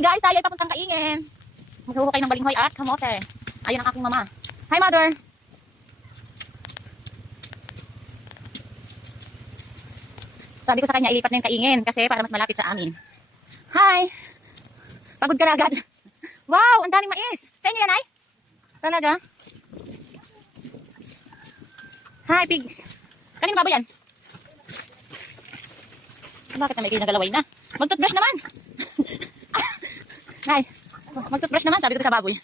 Guys, tayo ay papuntang kaingin. Maghuhukay ng balinghoy at kamote. Ayun ang aking mama. Hi, mother. Sabi ko sa kanya, ilipat na yung kaingin kasi para mas malapit sa amin. Hi! Pagod ka na agad. Wow, ang daming mais. Sa inyo yan, ay? Talaga? Hi, pigs. Kanino ba yan? Bakit na may nagalaway na? Mag-toothbrush naman. Nay, mag-toothbrush naman, sabi ko sa baboy.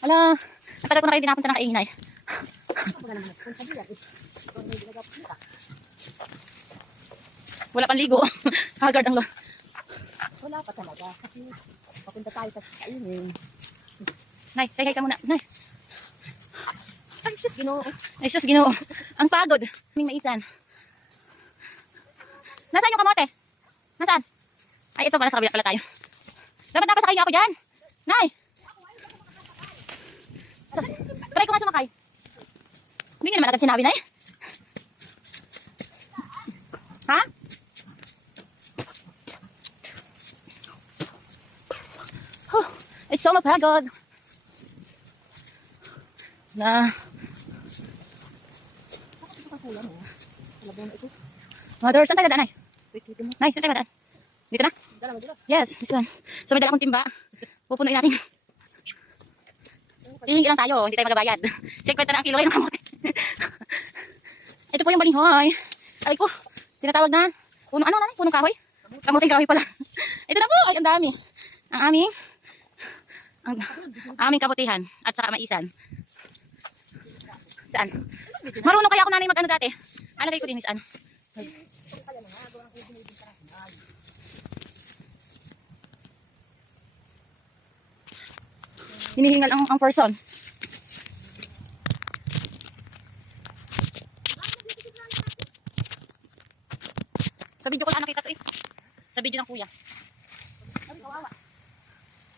Wala, natagal ko na kayo dinapunta ng kaingin, ay. Wala pang ligo. Haggard ang lo. Wala pa talaga. Kasi papunta tayo sa kainin. Nay, say hi ka muna. Nay, Ay, shit, ginoo. ay sus, ginoo. Ang pagod. Kaming maisan. Nasaan yung kamote? Nasaan? Ay, ito pala sa kabila pala tayo. Dapat napasakay niyo ako dyan. Nay! Try ko nga sumakay. Hindi niyo naman agad sinabi, Nay. Ha? Huh, it's so mapagod. Na, mother, saan tayo dadaan, Nay? Nay, saan tayo dadaan? Dito na? Yes, this one. So may dala akong timba. Pupunuin natin. Hihingi lang tayo, hindi tayo magabayad. Check kwenta na ang kilo kayo ng kamote. Ito po yung balinghoy. Ay ko, tinatawag na. Puno, ano na? Punong kahoy? Kamuting kahoy pala. Ito na po, ay ang dami. Ang aming, ang aming kabutihan at saka maisan. Saan? Marunong kaya ako nanay mag ano dati. Ano kayo ko din saan? Hinihingal ang, ang person. Sa video ko na nakita to eh. Sa video ng kuya. Ay, kawawa.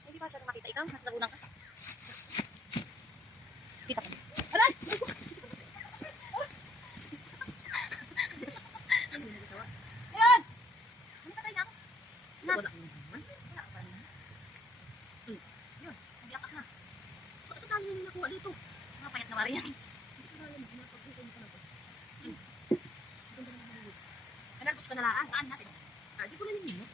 Hindi ba siya makita ikaw? Mas nagunang ka. Kita ko. Aray! Ayan! Ano ka tayo na? Na. Wala pa naman. Hmm. Yun. Hindi akas na. Bakit ang dami yung nakuha dito? Mga payat na wari yan. Na lang. Saan natin? Ah, di ko na yun yun.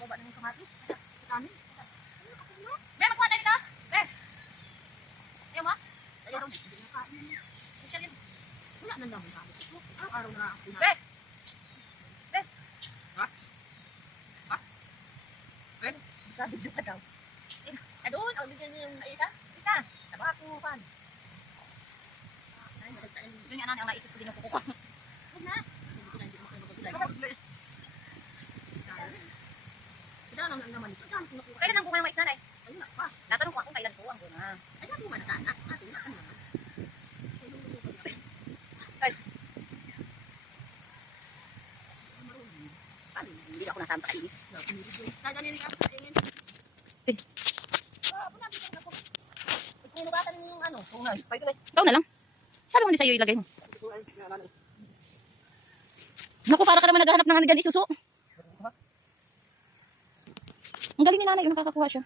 Baba na yung kamatis. Kanin. Ben, magkuha tayo dito. Ben. Ayaw mo? Ayaw mo. Michelle, wala na naman kami. Araw-araw na ako na. Ben. Ben. Ha? Ha? Ben. Sabi niyo ka daw. Eh, doon, ang bigyan niyo yung isa. Pan. Yun yung ang naisip ko din ang kukuha. Huwag na. Kailan ang bunga ng mais nanay? Ayun na pa. Natanong ko ako kailan po ang bunga. Ay, natin mo na sana. Natin na. Ano naman? Ay. Hindi ako nasama sa kainin. Naganin ka sa kainin. Eh. Ah, punabi ka na po. Sinugatan yung ano. Tunay. Ikaw na lang. Sabi mo din sa'yo ilagay mo. Naku, para ka naman naghahanap ng hanigan isuso. Ang galing ni nanay, nakakakuha siya.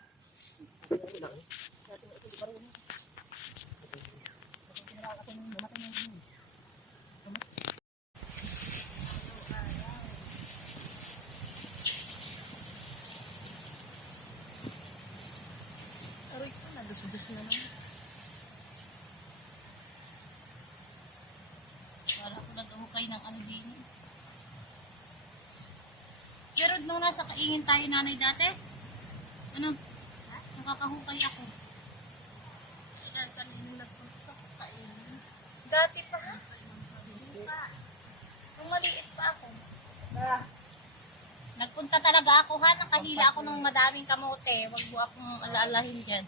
Wala ko nag-uhukay ng ano din. Pero nung nasa kaingin tayo nanay dati, ano, nakakahukay ako. Yan, kanina nagpunta ko kaingin. Dati pa ha? Nung maliit pa ako. Nagpunta talaga ako ha, nakahila ako ng madaming kamote. Huwag mo akong alaalahin dyan.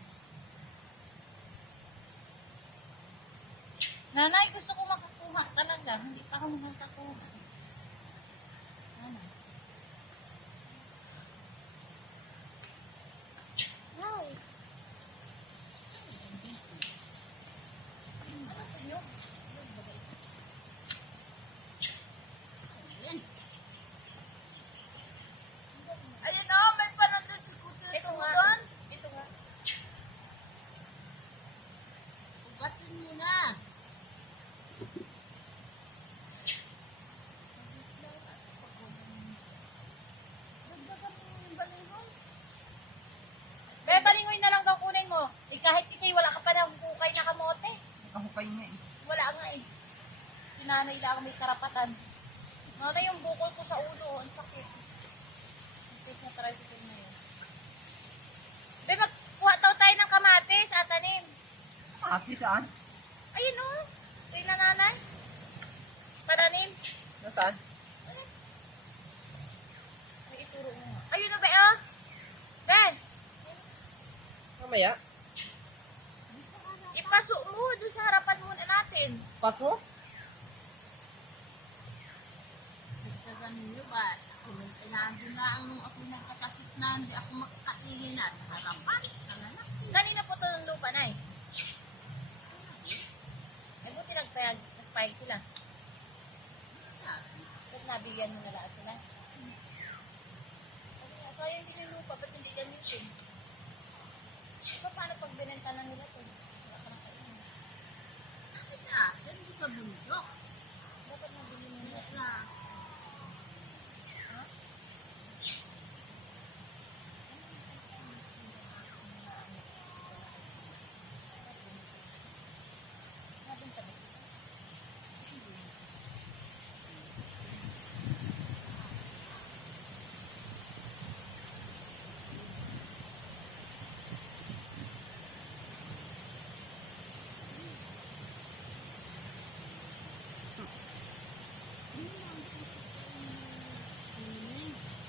Nanay, gusto ko makakuha talaga. Hindi pa ako makakuha. Ano? Be, balingoy na lang daw kunin mo. Eh, kahit ikay, wala ka pa ng hukay na kamote. Nakahukay nga eh. Wala nga eh. Sinanay lang may karapatan. Ano yung bukol ko sa ulo, ang sakit. Ang sakit na tricycle na yun. Be, magkuha daw tayo ng kamatis at tanim. Ate, saan? Ayun o. Ito na nanay. Pananim. Nasaan? May ituro mo. Ayun o, be, oh. Ben, Mamaya. Ipaso mo dun sa harapan muna natin. Paso? Sa ganun ba? Ako nang pinagin na ang ako nagkakasit na hindi ako makakatingin na sa harapan. Kanina po to ng lupa na eh. Eh buti nagpayag, nagpayag sila. Ba't nabigyan mo na lahat sila? Sabi nga, sayang din yung lupa, ba't hindi yan yun? Eh, paano pag binenta na nila to? Wala ka nang kainin. Bakit ah? Hindi ka bundok. Dapat nabili mo na.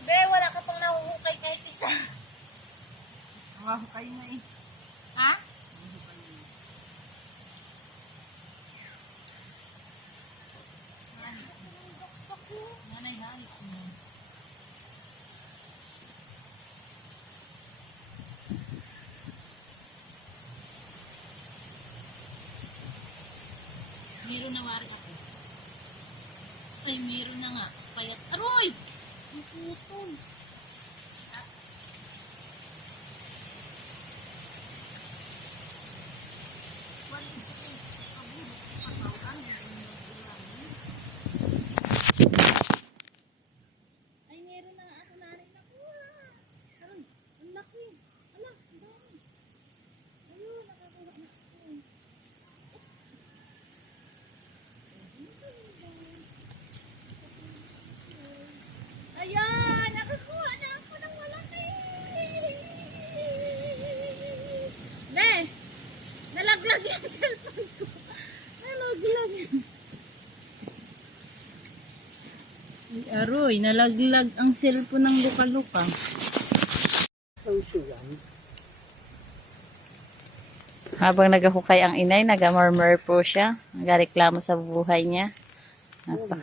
Be, wala ka pang nahuhukay kahit isa. Nakahukay nga eh. Ha? Nanay, nanay. Meron na wari ako. Ay, meron na nga. Kaya, aroy! Ang putol. Ay, meron na ako na rin nakuha. Aroy, ang laki. Ala, ang dami. Ayun, nakakuha na ako. Ayan, nakakuha na ako ng malaki. Ne, nalaglag yung cellphone ko. Nalaglag. Ay, aroy, nalaglag ang cellphone ng luka-luka. Habang naghahukay ang inay, nagamurmur po siya. Nagareklamo sa buhay niya. Napa.